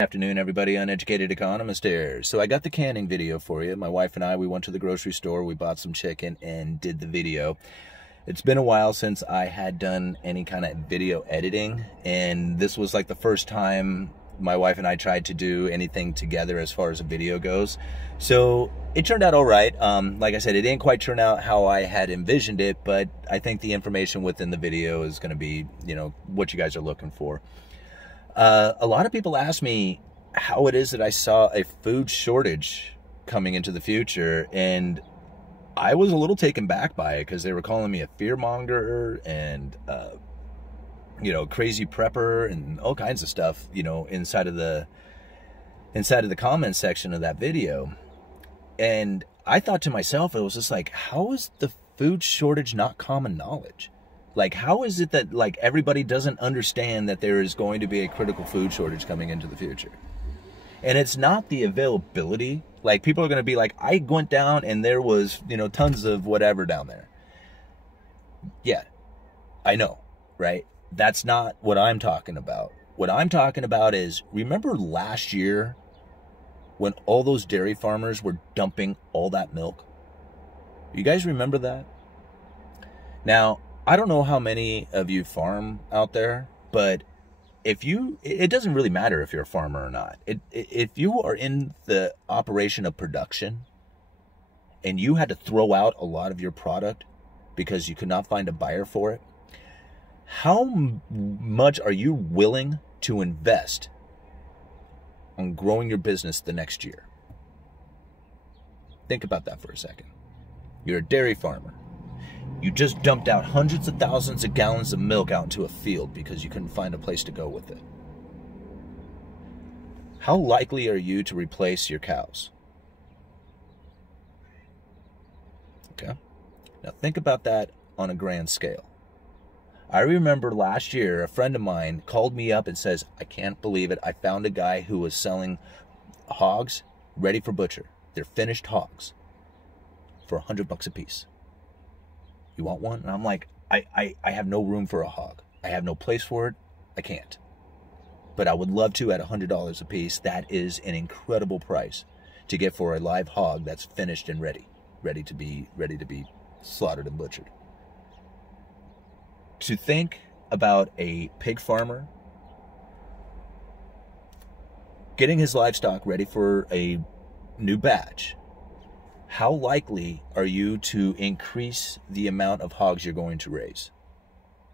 Afternoon, everybody. Uneducated Economist here. So I got the canning video for you. My wife and I, we went to the grocery store, we bought some chicken and did the video. It's been a while since I had done any kind of video editing, and this was like the first time my wife and I tried to do anything together as far as a video goes. So it turned out all right. Like I said, it didn't quite turn out how I had envisioned it, but I think the information within the video is going to be, what you guys are looking for. A lot of people ask me how it is that I saw a food shortage coming into the future, and I was a little taken back by it because they were calling me a fearmonger and, crazy prepper and all kinds of stuff, inside of the comment section of that video. And I thought to myself, it was just like, how is the food shortage not common knowledge? Like, how is it that, like, everybody doesn't understand that there is going to be a critical food shortage coming into the future? And it's not the availability. Like, people are going to be like, I went down and there was, tons of whatever down there. Yeah, I know, right? That's not what I'm talking about. What I'm talking about is, remember last year when all those dairy farmers were dumping all that milk? You guys remember that? Now, I don't know how many of you farm out there, but it doesn't really matter if you're a farmer or not. If you are in the operation of production and you had to throw out a lot of your product because you could not find a buyer for it, how much are you willing to invest on growing your business the next year? Think about that for a second. You're a dairy farmer. You just dumped out hundreds of thousands of gallons of milk out into a field because you couldn't find a place to go with it. How likely are you to replace your cows? Okay. Now think about that on a grand scale. I remember last year, a friend of mine called me up and says, I can't believe it. I found a guy who was selling hogs ready for butcher. They're finished hogs for $100 a piece. You want one? And I'm like, I have no room for a hog. I have no place for it. I can't. But I would love to at $100 a piece. That is an incredible price to get for a live hog that's finished and ready to be slaughtered and butchered. To think about a pig farmer getting his livestock ready for a new batch, how likely are you to increase the amount of hogs you're going to raise,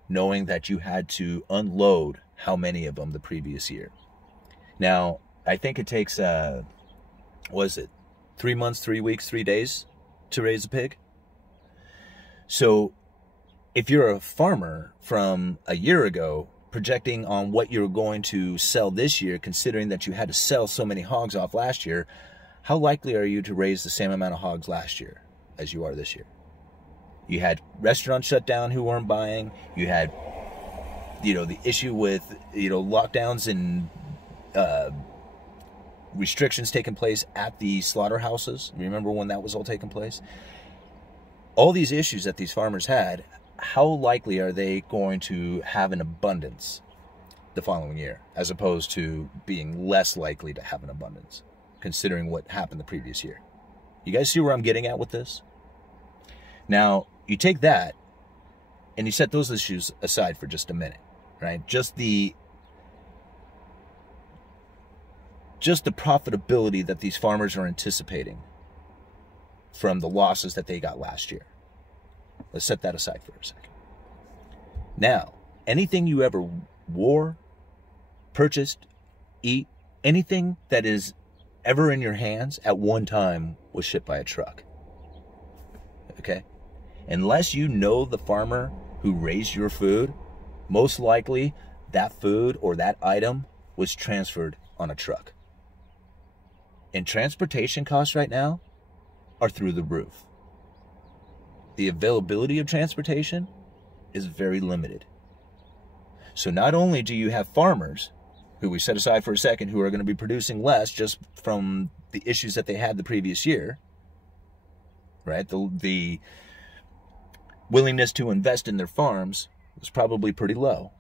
knowing that you had to unload how many of them the previous year? Now, I think it takes, 3 months, 3 weeks, 3 days to raise a pig? So if you're a farmer from a year ago, projecting on what you're going to sell this year, considering that you had to sell so many hogs off last year, how likely are you to raise the same amount of hogs last year as you are this year? You had restaurants shut down who weren't buying. You had, the issue with, lockdowns and restrictions taking place at the slaughterhouses. Remember when that was all taking place? All these issues that these farmers had, how likely are they going to have an abundance the following year, as opposed to being less likely to have an abundance, considering what happened the previous year? You guys see where I'm getting at with this? Now, you take that and you set those issues aside for just a minute, right? Just the profitability that these farmers are anticipating from the losses that they got last year. Let's set that aside for a second. Now, anything you ever wore, purchased, eat, anything that is ever in your hands at one time was shipped by a truck. Okay? Unless you know the farmer who raised your food, most likely that food or that item was transferred on a truck. And transportation costs right now are through the roof. The availability of transportation is very limited. So not only do you have farmers, who we set aside for a second, who are going to be producing less just from the issues that they had the previous year, right? The willingness to invest in their farms was probably pretty low.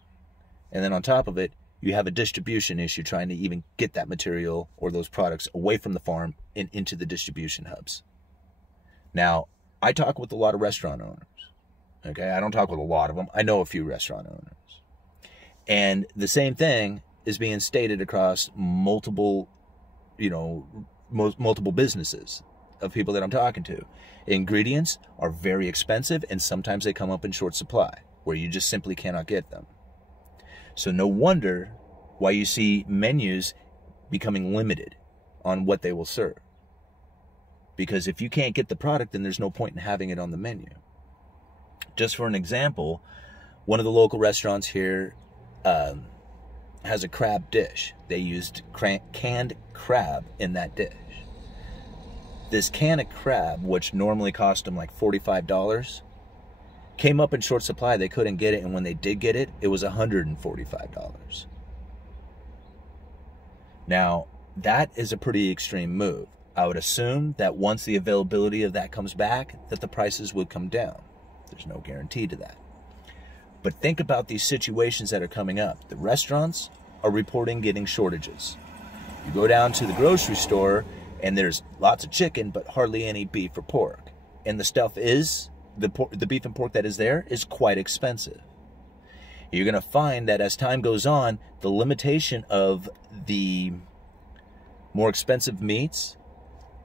And then on top of it, you have a distribution issue trying to even get that material or those products away from the farm and into the distribution hubs. Now, I talk with a lot of restaurant owners. Okay, I don't talk with a lot of them. I know a few restaurant owners. And the same thing is being stated across multiple, multiple businesses of people that I'm talking to. Ingredients are very expensive, and sometimes they come up in short supply where you just simply cannot get them. So no wonder why you see menus becoming limited on what they will serve. Because if you can't get the product, then there's no point in having it on the menu. Just for an example, one of the local restaurants here has a crab dish. They used canned crab in that dish. This can of crab, which normally cost them like $45, came up in short supply. They couldn't get it, and when they did get it, it was $145. Now, that is a pretty extreme move. I would assume that once the availability of that comes back, that the prices would come down. There's no guarantee to that. But think about these situations that are coming up. The restaurants are reporting getting shortages. You go down to the grocery store, and there's lots of chicken, but hardly any beef or pork. And the stuff is, the beef and pork that is there is quite expensive. You're going to find that as time goes on, the limitation of the more expensive meats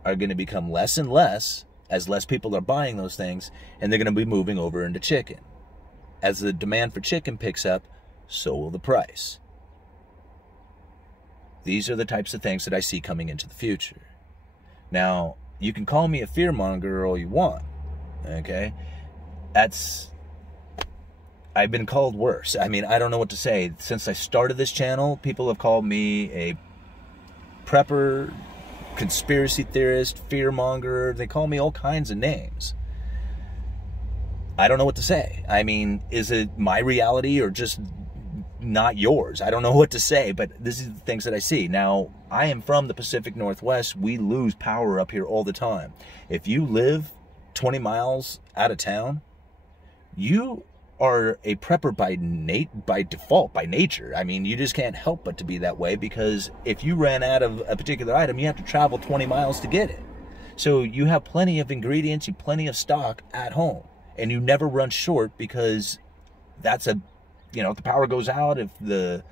are going to become less and less as less people are buying those things, and they're going to be moving over into chicken. As the demand for chicken picks up, so will the price. These are the types of things that I see coming into the future. Now, you can call me a fearmonger all you want, okay? I've been called worse. I mean, I don't know what to say. Since I started this channel, people have called me a prepper, conspiracy theorist, fearmonger. They call me all kinds of names. I don't know what to say. I mean, is it my reality or just not yours? I don't know what to say, but this is the things that I see. Now, I am from the Pacific Northwest. We lose power up here all the time. If you live 20 miles out of town, you are a prepper by default, by nature. I mean, you just can't help but to be that way, because if you ran out of a particular item, you have to travel 20 miles to get it. So you have plenty of ingredients, you have plenty of stock at home, and you never run short, because that's if the power goes out, hell,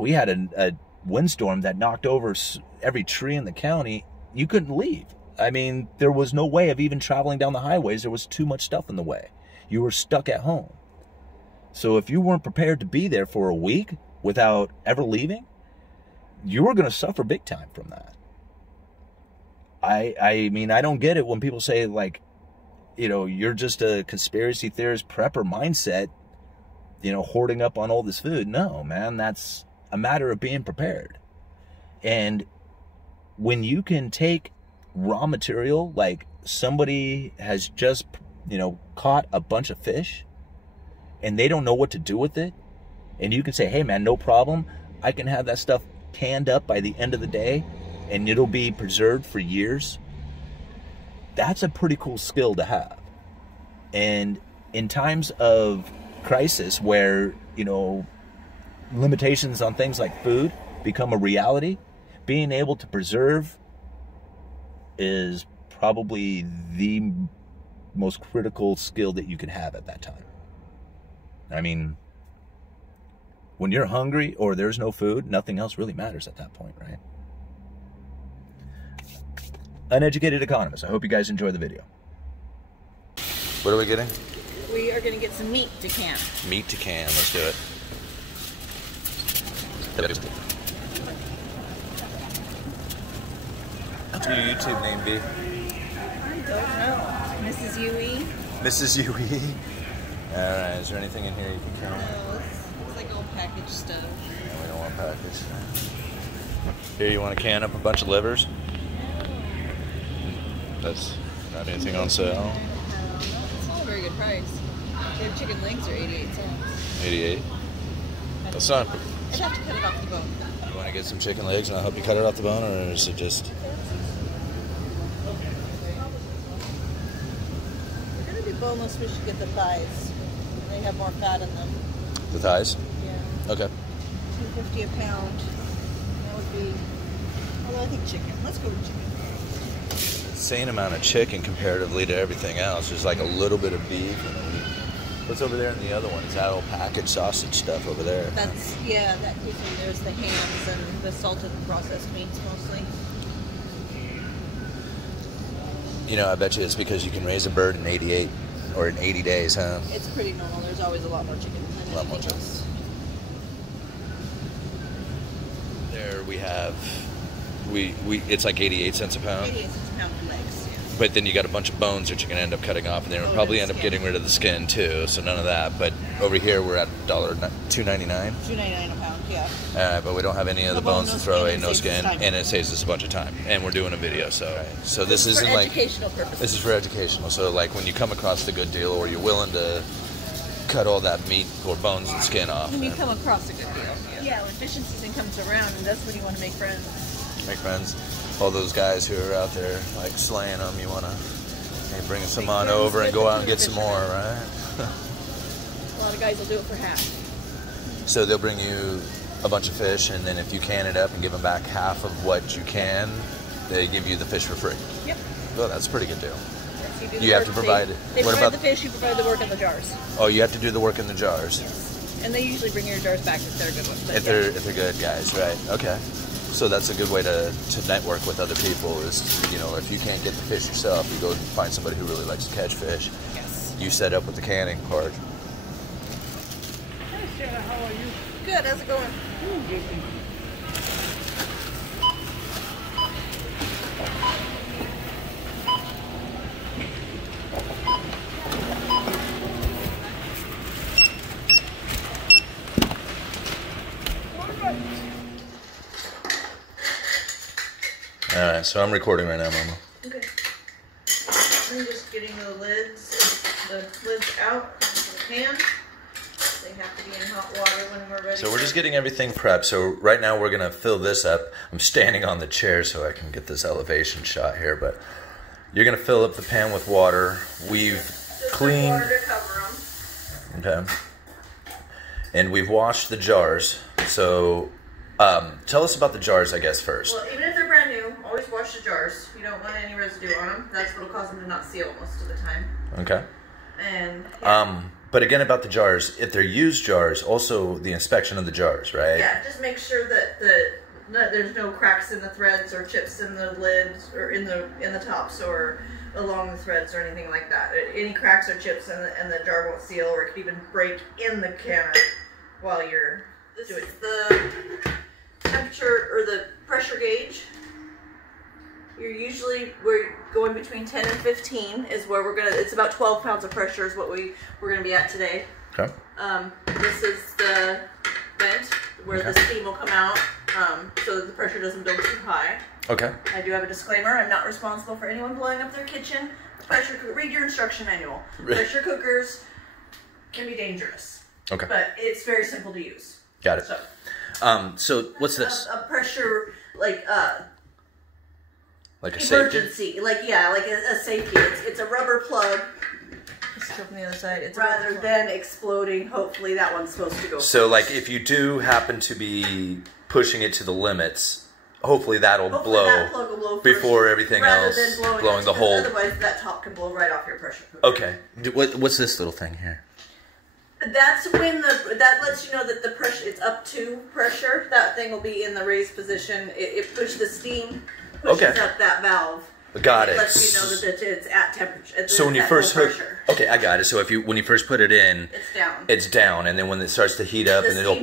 we had a windstorm that knocked over every tree in the county. You couldn't leave. I mean, there was no way of even traveling down the highways. There was too much stuff in the way. You were stuck at home. So if you weren't prepared to be there for a week without ever leaving, you were going to suffer big time from that. I mean, I don't get it when people say, like, you're just a conspiracy theorist prepper mindset, hoarding up on all this food. No, man, that's a matter of being prepared. And when you can take raw material, like somebody has just caught a bunch of fish and they don't know what to do with it, and you can say, hey man, no problem, I can have that stuff canned up by the end of the day and it'll be preserved for years. That's a pretty cool skill to have. And in times of crisis where limitations on things like food become a reality, being able to preserve is probably the most critical skill that you can have at that time. I mean, when you're hungry or there's no food, nothing else really matters at that point, right? Uneducated Economist. I hope you guys enjoy the video. What are we getting? We are going to get some meat to can. Meat to can. Let's do it. What's your YouTube name be? I don't know. Mrs. UE? Mrs. UE? Alright, is there anything in here you can count? No, it's like old packaged stuff. Yeah, we don't want packaged. Here, you want to can up a bunch of livers? That's not anything on sale. It's not a very good price. Their chicken legs are 88 cents. 88? That's not... I'd have to cut it off the bone. You want to get some chicken legs and I'll help you cut it off the bone, or is it just... We're going to do boneless. We should get the thighs. They have more fat in them. The thighs? Yeah. Okay. $2.50 a pound. That would be, although I think chicken. Let's go with chicken. Insane amount of chicken comparatively to everything else. There's like a little bit of beef. What's over there in the other one? Is that all packaged sausage stuff over there? That's, yeah, that kitchen. There's the hams and the salted and processed meats mostly. You know, I bet you it's because you can raise a bird in 88 or in 80 days, huh? It's pretty normal. There's always a lot more chicken than A lot more anything chicken. else. There we have, it's like 88 cents a pound. 88 cents a pound for legs, yeah. But then you got a bunch of bones that you're going to end up cutting off, and then we'll probably end up getting rid of the skin too, so none of that. But over here we're at $2.99. $2.99 a pound, yeah. But we don't have any of the bones to throw away, no skin, and it saves us a bunch of time. And we're doing a video, so this isn't for like educational purposes. This is for educational. So like when you come across the good deal, or you're willing to cut all that meat or bones and skin off, When you come across a good deal. Yeah, when fishing season comes around, and that's when you want to make friends. make friends. All those guys who are out there like slaying them, you want to bring some on over and go out and get some more, right? A lot of guys will do it for half. So they'll bring you a bunch of fish, and then if you can it up and give them back half of what you can, they give you the fish for free. Yep. Well, that's a pretty good deal. Yes, You have to provide. They What provide about the fish? You provide the work in the jars. Oh, you have to do the work in the jars. And they usually bring your jars back if they're good ones. But If they're good guys, right? Okay. So that's a good way to network with other people. Is, you know, if you can't get the fish yourself, you go find somebody who really likes to catch fish. Yes. You set up with the canning part. Hey Sarah, how are you? Good. How's it going? All right, so I'm recording right now, Mama. Okay. I'm just getting the lids out of the pan. They have to be in hot water when we're ready. So we're just getting everything prepped. So right now we're gonna fill this up. I'm standing on the chair so I can get this elevation shot here, but you're gonna fill up the pan with water. We've cleaned. Water to cover them. Okay. And we've washed the jars. So tell us about the jars, I guess, first. Well, even if they're brand new, always wash the jars. You don't want any residue on them. That's what'll cause them to not seal most of the time. Okay. And But again, about the jars, if they're used jars, also the inspection of the jars, right? yeah, just make sure that there's no cracks in the threads or chips in the lids or in the tops or along the threads or anything like that. Any cracks or chips and the jar won't seal, or it could even break in the canner while you're doing it. The temperature or the pressure gauge. We're going between 10 and 15 is where we're gonna. It's about 12 pounds of pressure is what we're gonna be at today. Okay. This is the vent where the steam will come out, so that the pressure doesn't build too high. Okay. I do have a disclaimer. I'm not responsible for anyone blowing up their kitchen. Read your instruction manual. Pressure cookers can be dangerous. Okay. But it's very simple to use. Got it. So, So what's this? a pressure Like a safety? emergency, like a safety. It's a rubber plug. Let's go from the other side. It's rather than exploding. Hopefully, that one's supposed to go. So, like, if you do happen to be pushing it to the limits, hopefully that'll blow that plug will blow before first, everything rather else than blowing the whole. Otherwise, that top can blow right off your pressure cooker. Okay. What's this little thing here? That's when that lets you know that the pressure it's up to pressure. That thing will be in the raised position. It pushes the steam. Pushes up that valve. Got it. It lets you know that it's at temperature. So when you first hook, okay, I got it. So when you first put it in, it's down, and then when it starts to heat up, and it'll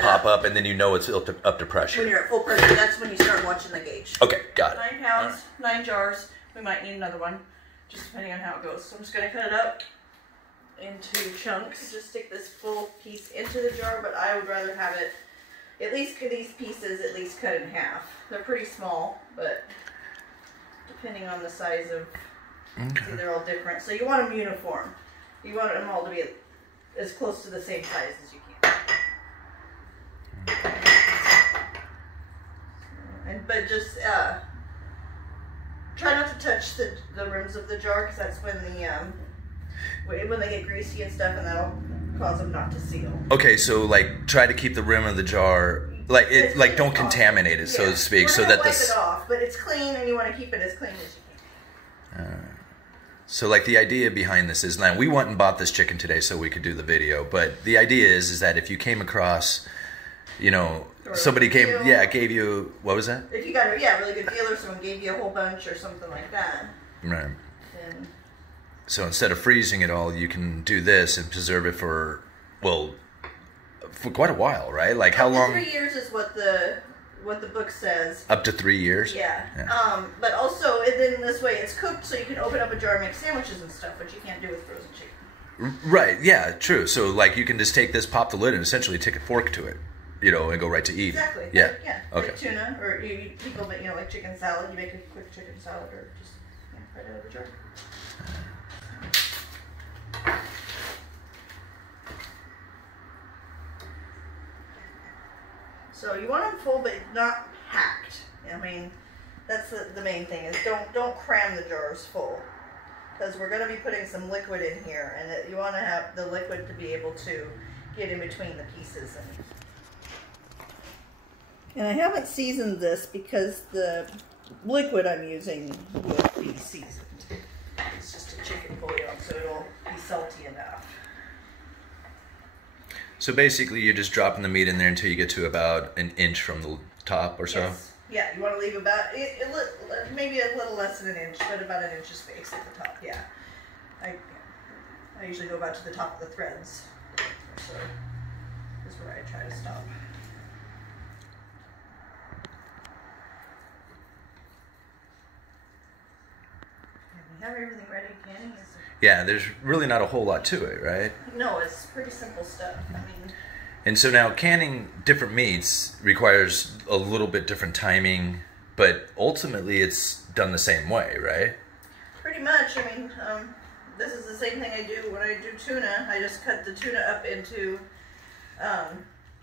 pop up, and then you know it's up to pressure. When you're at full pressure, that's when you start watching the gauge. Okay, got it. 9 pounds, 9 jars. We might need another one, just depending on how it goes. So I'm just gonna cut it up into chunks. Just stick this full piece into the jar, but I would rather have it. At least these pieces at least cut in half. They're pretty small, but depending on the size of, see, they're all different. So you want them uniform. You want them all to be as close to the same size as you can. But just try not to touch the rims of the jar, because that's when when they get greasy and stuff, and that'll cause them not to seal. Okay, so like try to keep the rim of the jar, like it, like don't contaminate it, so to speak, so that wipe it off, but it's clean, and you want to keep it as clean as you can. So like the idea behind this is, now we went and bought this chicken today so we could do the video, but the idea is that if you came across, you know, somebody gave you, what was that? If you got a really good deal, or someone gave you a whole bunch or something like that. Right. Then, so instead of freezing it all, you can do this and preserve it for, well, for quite a while, right? Like how long? 3 years is what the book says. Up to 3 years? Yeah. But also, then this way it's cooked, so you can open up a jar and make sandwiches and stuff, which you can't do with frozen chicken. Right, yeah, true. So like you can just take this, pop the lid, and essentially take a fork to it, you know, and go right to eat. Exactly. Yeah. Okay. Like tuna, or people make, like chicken salad. You make a quick chicken salad, or just right out of the jar. So you want them full, but not packed. I mean, that's the main thing, is don't cram the jars full, because we're going to be putting some liquid in here, and you want to have the liquid to be able to get in between the pieces. And I haven't seasoned this because the liquid I'm using will be seasoned. It's just a chicken bouillon, so it'll be salty enough. So basically you're just dropping the meat in there until you get to about an inch from the top or so? Yes. Yeah, you want to leave about, maybe a little less than an inch, but about an inch of space at the top, yeah. I usually go about to the top of the threads, so this is where I try to stop. And we have everything ready, canning. Yeah, there's really not a whole lot to it, right? No, it's pretty simple stuff. I mean, and so now canning different meats requires a little bit different timing, but ultimately it's done the same way, right? Pretty much. I mean, this is the same thing I do when I do tuna. I just cut the tuna up into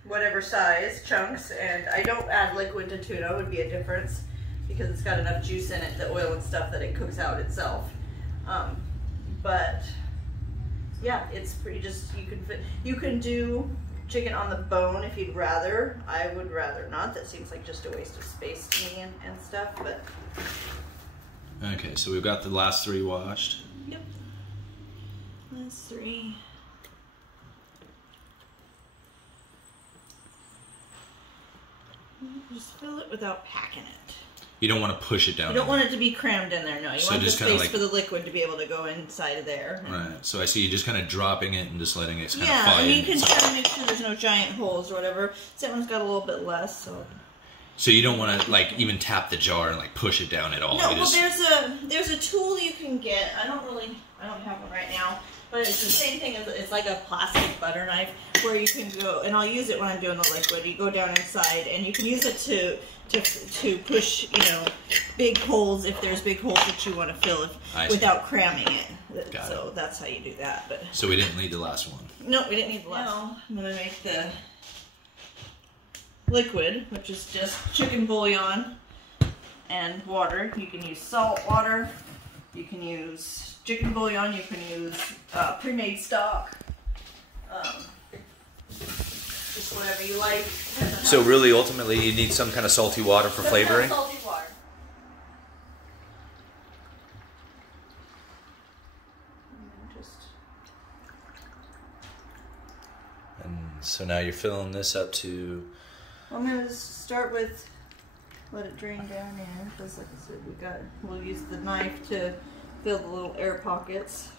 whatever size chunks, and I don't add liquid to tuna. Would be a difference, because it's got enough juice in it, the oil and stuff, that it cooks out itself. But yeah, it's pretty, just, you can do chicken on the bone if you'd rather. I would rather not. That seems like just a waste of space to me and stuff, but. Okay, so we've got the last 3 washed. Yep. Last 3. Just fill it without packing it. You don't want to push it down. You don't want it to be crammed in there, no. You so want the space like, for the liquid to be able to go inside of there. Right. So I see you just kind of dropping it and just letting it kind of fly. Yeah, I mean, you can try to make sure there's no giant holes or whatever. That one's got a little bit less, so. So you don't want to like even tap the jar and like push it down at all. No, well, there's a tool you can get. I don't have one right now, but it's the same thing as, it's like a plastic butter knife where you can go, and I'll use it when I'm doing the liquid. You go down inside, and you can use it to push, you know, big holes if there's big holes that you want to fill without cramming it. So that's how you do that. But so we didn't need the last one. No, we didn't need the last one. I'm gonna make the liquid, which is just chicken bouillon and water. You can use salt water, you can use chicken bouillon, you can use pre-made stock, just whatever you like. So really, ultimately, you need some kind of salty water for flavoring? Salty water. And so now you're filling this up to... I'm going to start with, let it drain down in, because like I said, we'll use the knife to fill the little air pockets.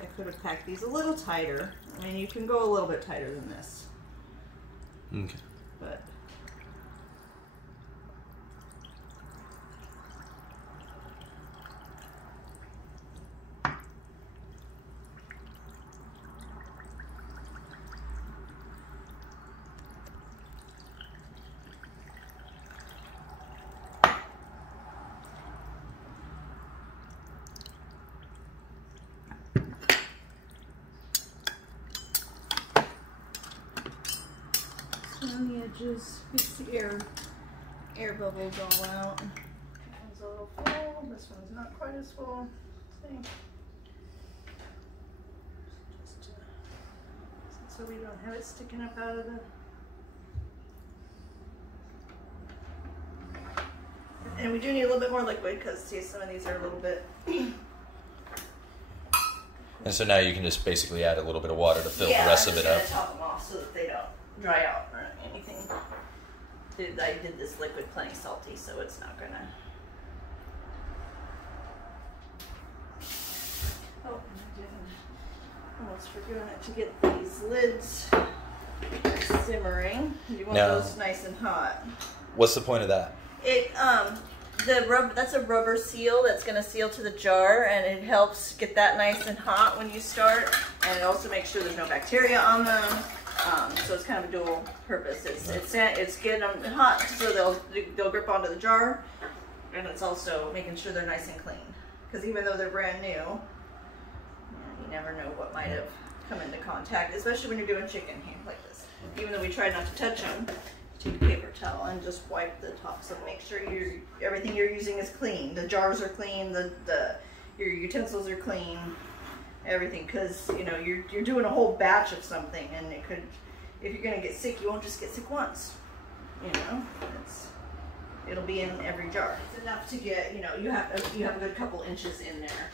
I could have packed these a little tighter. I mean, you can go a little bit tighter than this. Okay. But on the edges, gets the air bubbles all out. Comes full. This one's not quite as full. See? Just, so we don't have it sticking up out of the... And we do need a little bit more liquid because, see, some of these are a little bit... And so now you can just basically add a little bit of water to fill the rest of it up. Yeah, I'm just going to top them off so that they don't dry out or anything. I did this liquid plenty salty, so it's not going to... Oh, I almost forgot to get these lids simmering. You want those nice and hot. What's the point of that? That's a rubber seal that's going to seal to the jar, and it helps get that nice and hot when you start, and it also makes sure there's no bacteria on them. So it's kind of a dual purpose. It's getting them hot so they'll grip onto the jar, and it's also making sure they're nice and clean. Because even though they're brand new, you never know what might have come into contact, especially when you're doing chicken like this. Even though we try not to touch them, take a paper towel and just wipe the tops and make sure everything you're using is clean. The jars are clean, your utensils are clean, everything, because you know you're doing a whole batch of something, and it could, if you're gonna get sick, you won't just get sick once. You know, it'll be in every jar. It's enough to get, you know, you have a good couple inches in there,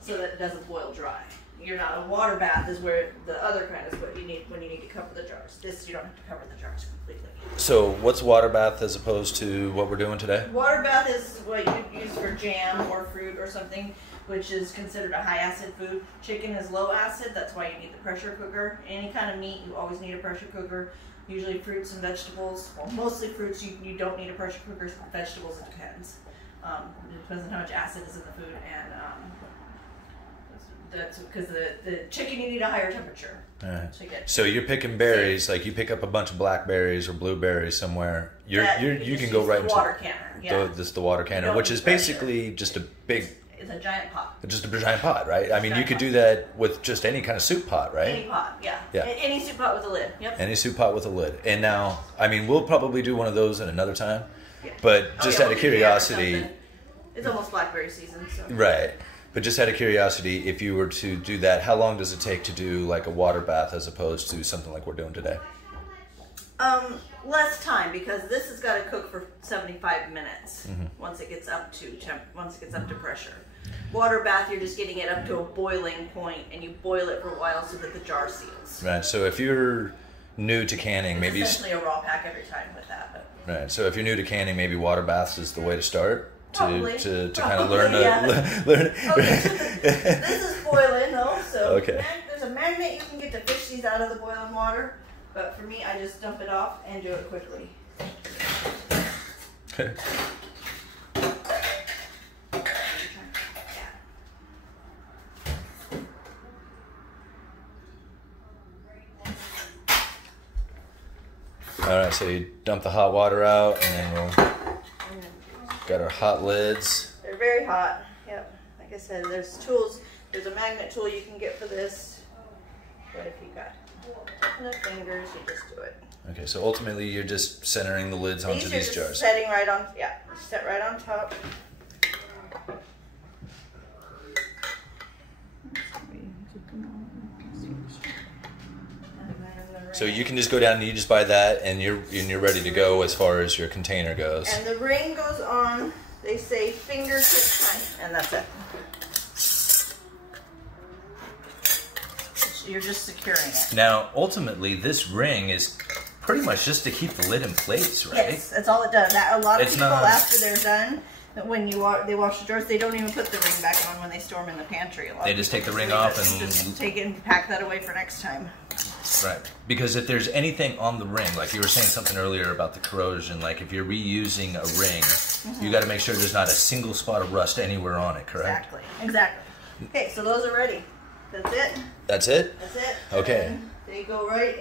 so that it doesn't boil dry. You're not, a water bath is where the other kind is what you need when you need to cover the jars. This, you don't have to cover the jars completely. So what's water bath as opposed to what we're doing today? Water bath is what you use for jam or fruit or something, which is considered a high acid food. Chicken is low acid, that's why you need the pressure cooker. Any kind of meat, you always need a pressure cooker. Usually fruits and vegetables, well, mostly fruits, you don't need a pressure cooker. Vegetables, it depends. It depends on how much acid is in the food, and that's because the chicken, you need a higher temperature to get. So you're picking berries, like you pick up a bunch of blackberries or blueberries somewhere. You can go right into the water canner. the water canner, which is basically just a big. It's a giant pot. Just a giant pot, right? I mean, you could do that with just any kind of soup pot, right? Any pot, yeah. Any soup pot with a lid. Yep. Any soup pot with a lid. And now, I mean, we'll probably do one of those at another time. Yeah. But just out of curiosity, it's almost blackberry season, so. Right. But just out of curiosity, if you were to do that, how long does it take to do like a water bath as opposed to something like we're doing today? Less time, because this has got to cook for 75 minutes once it gets up to pressure. Water bath, you're just getting it up to a boiling point, and you boil it for a while so that the jar seals. Right. So if you're new to canning, it's maybe essentially a raw pack every time with that. But. Right. So if you're new to canning, maybe water baths is the way to start. Probably. To kind of learn learn. Okay, so this is boiling though, so there's a magnet you can get to fish these out of the boiling water, but for me, I just dump it off and do it quickly. Okay. All right, so you dump the hot water out, and then we'll got our hot lids. They're very hot. Yep. Like I said, there's tools. There's a magnet tool you can get for this. But if you got enough fingers, you just do it. Okay, so ultimately you're just centering the lids onto these jars. Setting right on, set right on top. So you can just go down and you just buy that, and you're ready to go as far as your container goes. And the ring goes on. They say fingertip tight, and that's it. You're just securing it. Now, ultimately, this ring is pretty much just to keep the lid in place, right? Yes, that's all it does. A lot of people, after they're done, when they wash the jars, they don't even put the ring back on when they store them in the pantry. They just take the ring off and just take it and pack that away for next time. Right, because if there's anything on the ring, like you were saying something earlier about the corrosion, like if you're reusing a ring, you got to make sure there's not a single spot of rust anywhere on it, correct? Exactly. Okay, so those are ready. That's it. That's it? That's it. Okay. And they go right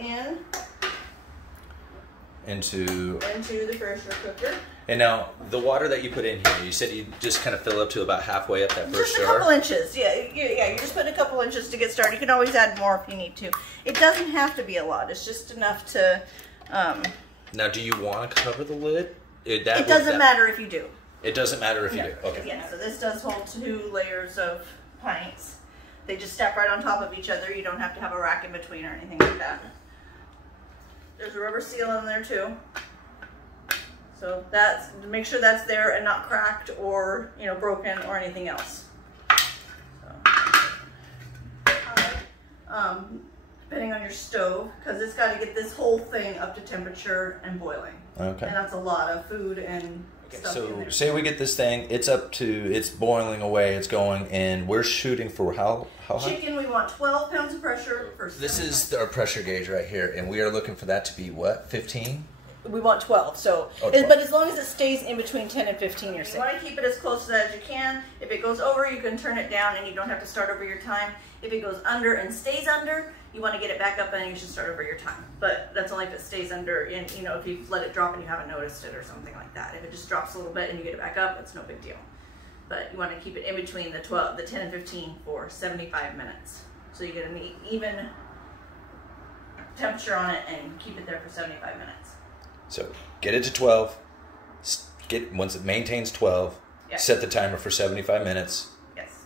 into the pressure cooker. And now, the water that you put in here, you said you just kind of fill up to about halfway up that first jar? Just a couple inches. Yeah, you're just putting a couple inches to get started. You can always add more if you need to. It doesn't have to be a lot. It's just enough to... Now, do you want to cover the lid? It doesn't matter if you do. It doesn't matter if you No. do. Okay. Yeah, so this does hold 2 layers of pints. They just stack right on top of each other. You don't have to have a rack in between or anything like that. There's a rubber seal in there too. So that's, make sure that's there and not cracked or, you know, broken or anything else. So, depending on your stove, because it's got to get this whole thing up to temperature and boiling. Okay. And that's a lot of food and stuff in So there. say we get this thing, it's boiling away, it's going, and we're shooting for how high? Chicken, we want 12 pounds of pressure for This 7 is our pressure gauge right here, and we are looking for that to be what, 15? We want 12, so, 12. but as long as it stays in between 10 and 15, you're safe. You want to keep it as close to that as you can. If it goes over, you can turn it down and you don't have to start over your time. If it goes under and stays under, you want to get it back up and you should start over your time. But that's only if it stays under, and you know, if you've let it drop and you haven't noticed it or something like that. If it just drops a little bit and you get it back up, it's no big deal. But you want to keep it in between the 10 and 15 for 75 minutes. So you get an even temperature on it and keep it there for 75 minutes. So get it to 12, once it maintains 12, set the timer for 75 minutes. Yes.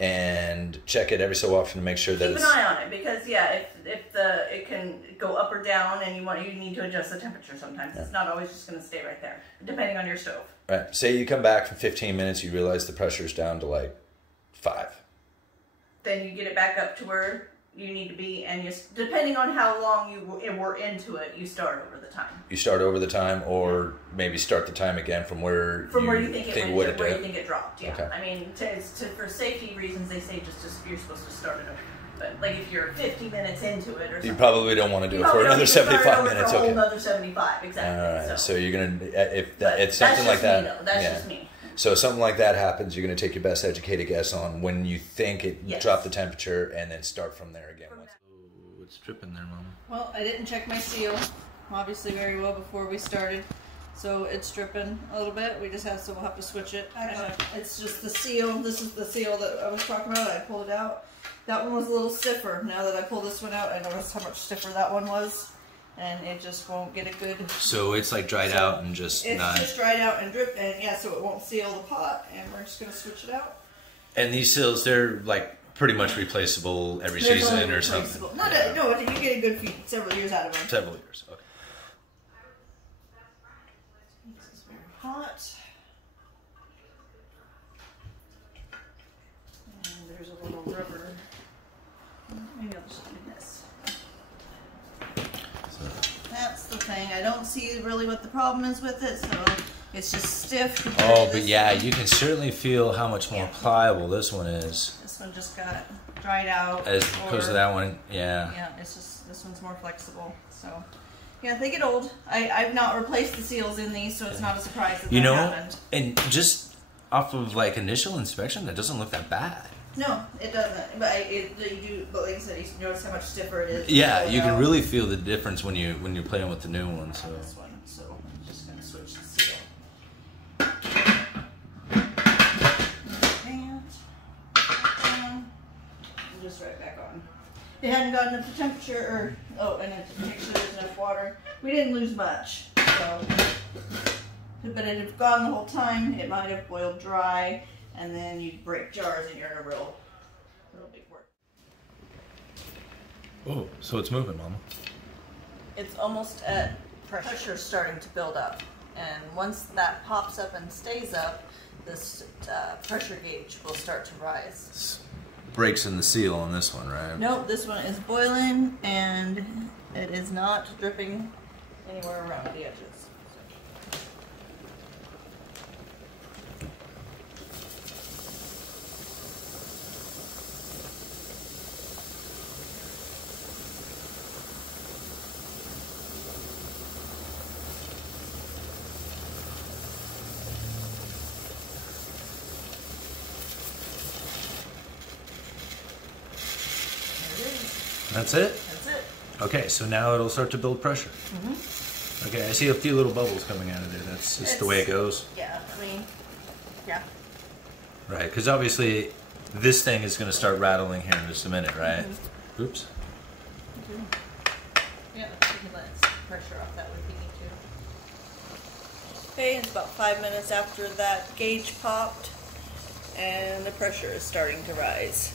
And check it every so often to make sure that Keep an eye on it, because it can go up or down, and you need to adjust the temperature sometimes. It's not always just going to stay right there, depending on your stove. Right. Say you come back from 15 minutes, you realize the pressure's down to like 5. Then you get it back up to where you need to be, and depending on how long you were into it, you start over the time. You start over the time, or maybe start the time again from where you think it dropped. Yeah. Okay. I mean, for safety reasons, they say just you're supposed to start it over. But like if you're 50 minutes into it or something, you probably don't want to do it for another 75 minutes. For a whole another 75, exactly. All right. So you're gonna it's something like that. That's just me. So something like that happens, you're going to take your best educated guess on when you think it dropped the temperature, and then start from there again. Oh, it's dripping there, Mama. Well, I didn't check my seal, obviously, very well before we started, so it's dripping a little bit. We just have, so we'll have to switch it. It's just the seal. This is the seal that I was talking about. I pulled it out. That one was a little stiffer. Now that I pull this one out, I noticed how much stiffer that one was. And it just won't get a good... So it's like dried out and just not... It's just dried out and dripped, and yeah, so it won't seal the pot, and we're just going to switch it out. And these seals, they're like pretty much replaceable every season or something? No, you get a good few, several years out of them. Several years, okay. This is very hot. And there's a little rubber. Maybe I'll just do this. That's the thing. I don't see really what the problem is with it, so it's just stiff. Oh, but yeah, you can certainly feel how much more pliable this one is. This one just got dried out. As opposed to that one, yeah. Yeah, it's just, this one's more flexible, so. Yeah, they get old. I've not replaced the seals in these, so it's not a surprise that happened. And just off of like initial inspection, that doesn't look that bad. No, it doesn't. But but like I said, you notice how much stiffer it is. Yeah, you can really feel the difference when you're playing with the new one. So this one, so I'm just gonna switch the seal. And just right back on. It hadn't gotten up to temperature, and to make sure there's enough water. We didn't lose much, so. But it had gone the whole time. It might have boiled dry. And then you break jars and you're in a real big work. Oh, so it's moving, Mama. It's almost at pressure starting to build up. And once that pops up and stays up, this pressure gauge will start to rise. Breaks in the seal on this one, right? Nope, this one is boiling and it is not dripping anywhere around the edges. That's it? That's it. Okay, so now it'll start to build pressure. Mm-hmm. Okay, I see a few little bubbles coming out of there. That's just the way it goes. Yeah, I mean, yeah. Right, because obviously this thing is going to start rattling here in just a minute, right? Mm-hmm. Oops. Okay. Yeah, you can let some pressure off that way if you need Okay, it's about 5 minutes after that gauge popped, and the pressure is starting to rise.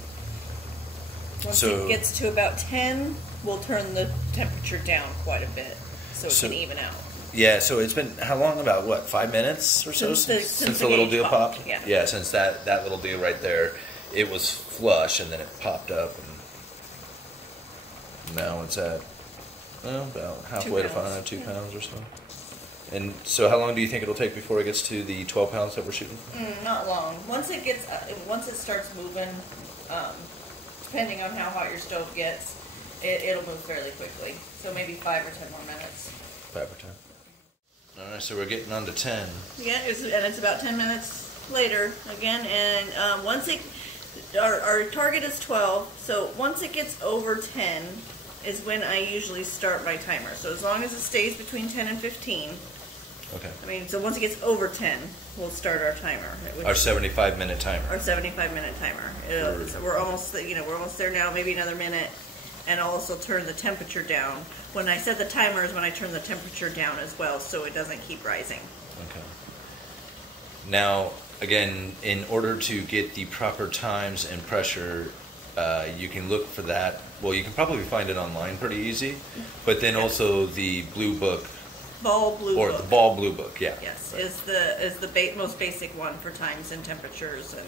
Once it gets to about 10, we'll turn the temperature down quite a bit so it can even out. Yeah, so it's been, how long? About, what, 5 minutes or so? Since the little deal popped? Yeah, since that little deal right there, it was flush, and then it popped up, and now it's at, well, about halfway to 5, 2 pounds or so. And so how long do you think it'll take before it gets to the 12 pounds that we're shooting? Not long. Once it starts moving, depending on how hot your stove gets, it'll move fairly quickly. So maybe 5 or 10 more minutes. 5 or 10. All right, so we're getting on to 10. Yeah, and it's about 10 minutes later again. And once our target is 12. So once it gets over 10 is when I usually start my timer. So as long as it stays between 10 and 15. Okay. I mean, so once it gets over 10, we'll start our timer. Our 75-minute timer. Our 75-minute timer. So we're almost there now. Maybe another minute. And I'll also turn the temperature down. When I set the timer is when I turn the temperature down as well, so it doesn't keep rising. Okay. Now, again, in order to get the proper times and pressure, you can look for that. Well, you can probably find it online pretty easy, but then also the blue book. Ball blue book. Or the ball blue book, yeah. Yes, right. is the most basic one for times and temperatures and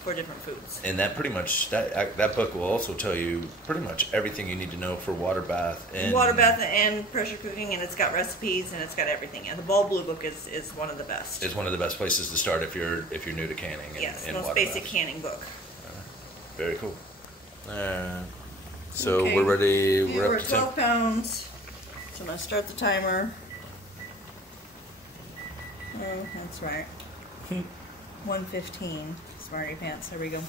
for different foods. And that pretty much, that book will also tell you pretty much everything you need to know for water bath and pressure cooking, and it's got recipes and it's got everything. And the Ball Blue Book is one of the best. It's one of the best places to start if you're new to canning. Yes, and most basic canning book. Very cool. So okay. We're ready. Yeah, we're at 12 pounds. So I'm gonna start the timer. Oh, that's right. 1:15. Smarty pants. There we go.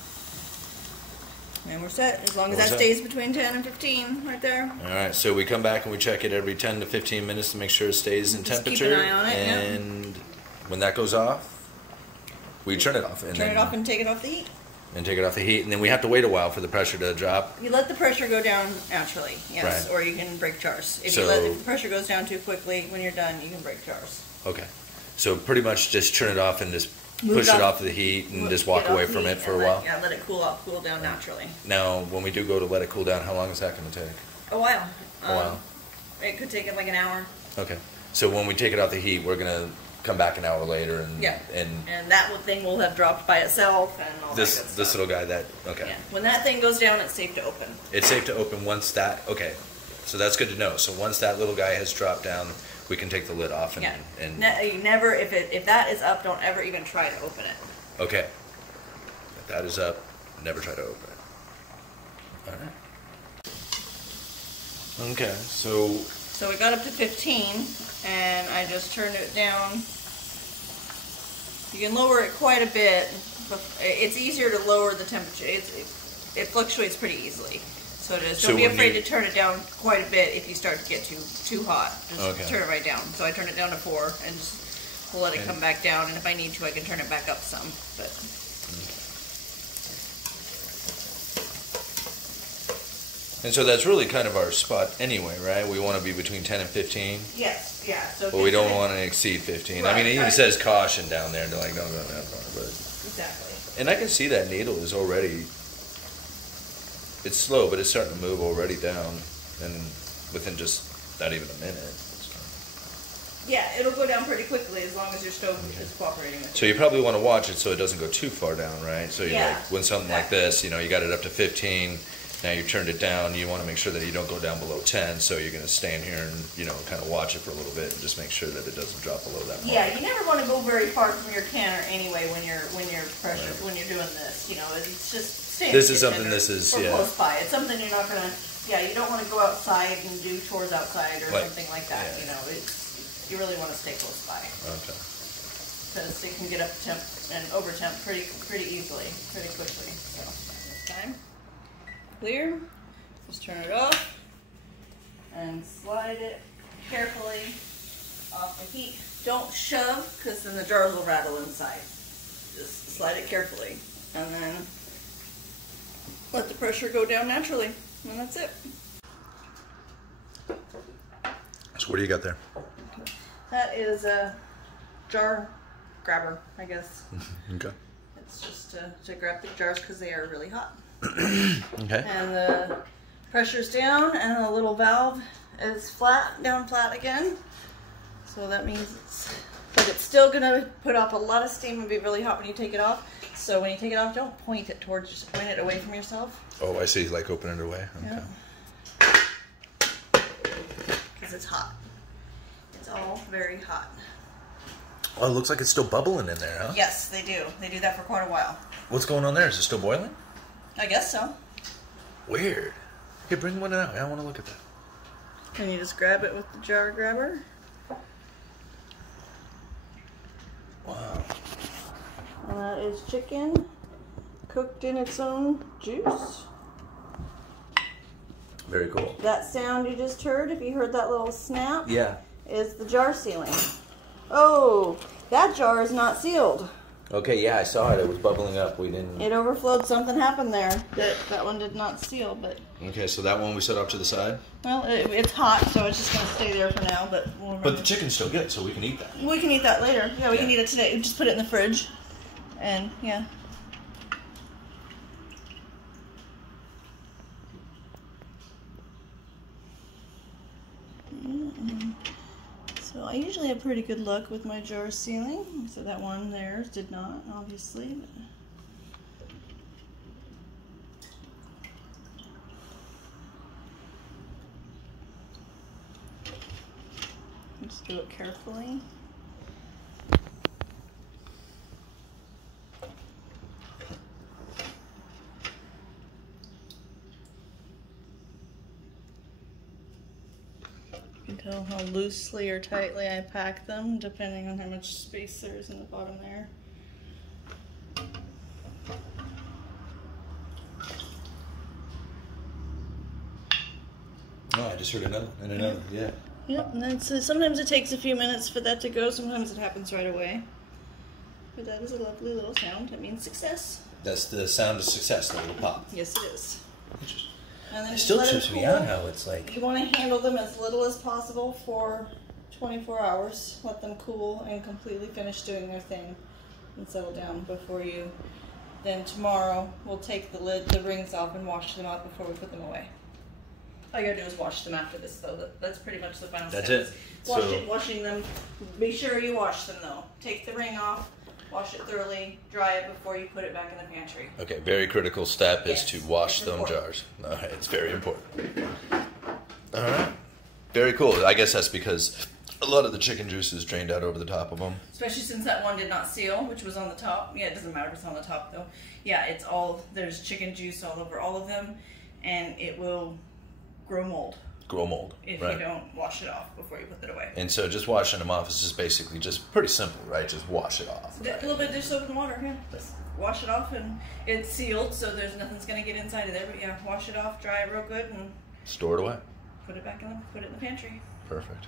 And we're set. As long as that stays between 10 and 15, right there. All right. So we come back and we check it every 10 to 15 minutes to make sure it stays in temperature. Keep an eye on it. And when that goes off, we turn it off. And turn it off and take it off the heat. And take it off the heat, and then we have to wait a while for the pressure to drop. You let the pressure go down naturally, yes, right. Or you can break jars. If the pressure goes down too quickly, when you're done, you can break jars. Okay. So pretty much just turn it off and just push it off the heat and just walk away from it for a while? Yeah, let it cool down naturally. Now, when we do go to let it cool down, how long is that going to take? A while. It could take like an hour. Okay. So when we take it off the heat, we're going to come back an hour later and that thing will have dropped by itself and all this that good stuff. This little guy okay. Yeah. When that thing goes down, it's safe to open. It's safe to open once that so that's good to know. So once that little guy has dropped down, we can take the lid off and you never if that is up, don't ever even try to open it. Okay. If that is up, never try to open it. All right. Okay. So we got up to 15, and I just turned it down. You can lower it quite a bit. It's easier to lower the temperature. It fluctuates pretty easily. So don't be afraid to turn it down quite a bit if you start to get too hot. Just turn it right down. So I turn it down to 4 and just let it come back down. And if I need to, I can turn it back up some. But. And so that's really kind of our spot anyway, right? We want to be between 10 and 15. Yes, yeah. So but we don't want to exceed 15. Right, I mean, it even says caution down there. They're like, don't go that far. But exactly. And I can see that needle is already, it's slow, but it's starting to move already down. And within just not even a minute. Yeah, it'll go down pretty quickly as long as your stove is cooperating with it. So you probably want to watch it so it doesn't go too far down, right? So you like when something like this, you got it up to 15. Now you turned it down, you want to make sure that you don't go down below 10, so you're going to stand here and, kind of watch it for a little bit and just make sure that it doesn't drop below that mark. Yeah, you never want to go very far from your canner anyway when you're doing this, it's just stay This is something close by. It's something you're not going to, you don't want to go outside and do chores outside or something like that, you really want to stay close by. Okay. Because it can get up temp and over temp pretty easily, pretty quickly. So, this time. Clear. Just turn it off and slide it carefully off the heat. Don't shove because then the jars will rattle inside. Just slide it carefully and then let the pressure go down naturally, and that's it. So what do you got there? That is jar grabber, I guess. Okay. It's just to grab the jars because they are really hot. Okay. And the pressure's down, and the little valve is down flat again. So that means it's still gonna put off a lot of steam and be really hot when you take it off. So when you take it off, don't point it towards, just point it away from yourself. Oh, I see. Like open it away. Okay. Yeah. Because it's hot. It's all very hot. Oh, it looks like it's still bubbling in there, huh? Yes, they do. They do that for quite a while. What's going on there? Is it still boiling? I guess so. Weird. Here, bring one out. I want to look at that. Can you just grab it with the jar grabber? Wow. And that is chicken cooked in its own juice. Very cool. That sound you just heard, if you heard that little snap, Yeah. is the jar sealing. Oh, that jar is not sealed. Okay, yeah, I saw it. It was bubbling up. We didn't... It overflowed. Something happened there. That one did not seal, but... Okay, so that one we set off to the side? Well, it's hot, so it's just going to stay there for now, but... But the chicken's still good, so we can eat that. We can eat that later. Yeah, we can eat it today. Just put it in the fridge. And, yeah. So I usually have pretty good luck with my jar sealing. So that one there did not, obviously. But... just do it carefully. You can tell how loosely or tightly I pack them, depending on how much space there is in the bottom there. Oh, I just heard another and another. Yeah. Yep, and that's, sometimes it takes a few minutes for that to go, sometimes it happens right away. But that is a lovely little sound. It means success. That's the sound of success, the little pop. Yes, it is. Interesting. And then It still let trips me cool. out how it's like... You want to handle them as little as possible for 24 hours. Let them cool and completely finish doing their thing and settle down before you... Then tomorrow, we'll take the rings off and wash them out before we put them away. All you gotta do is wash them after this, though. That's pretty much the final step. That's it. Washing them. Be sure you wash them, though. Take the ring off, wash it thoroughly, dry it before you put it back in the pantry. Okay, very critical step is Yes, to wash it's them important. jars. All right, it's very important. All right. Very cool. I guess that's because a lot of the chicken juice is drained out over the top of them. Especially since that one did not seal, which was on the top. Yeah, it doesn't matter if it's on the top, though. Yeah, it's all, there's chicken juice all over all of them, and it will grow mold. Grow mold. If right. you don't wash it off before you put it away. And so just washing them off is just basically just pretty simple, right? Just wash it off. A little bit of dish soap and water, yeah. Just wash it off, and it's sealed, so there's nothing's gonna get inside of there. But yeah, wash it off, dry it real good, and Store it away. put it in the pantry. Perfect.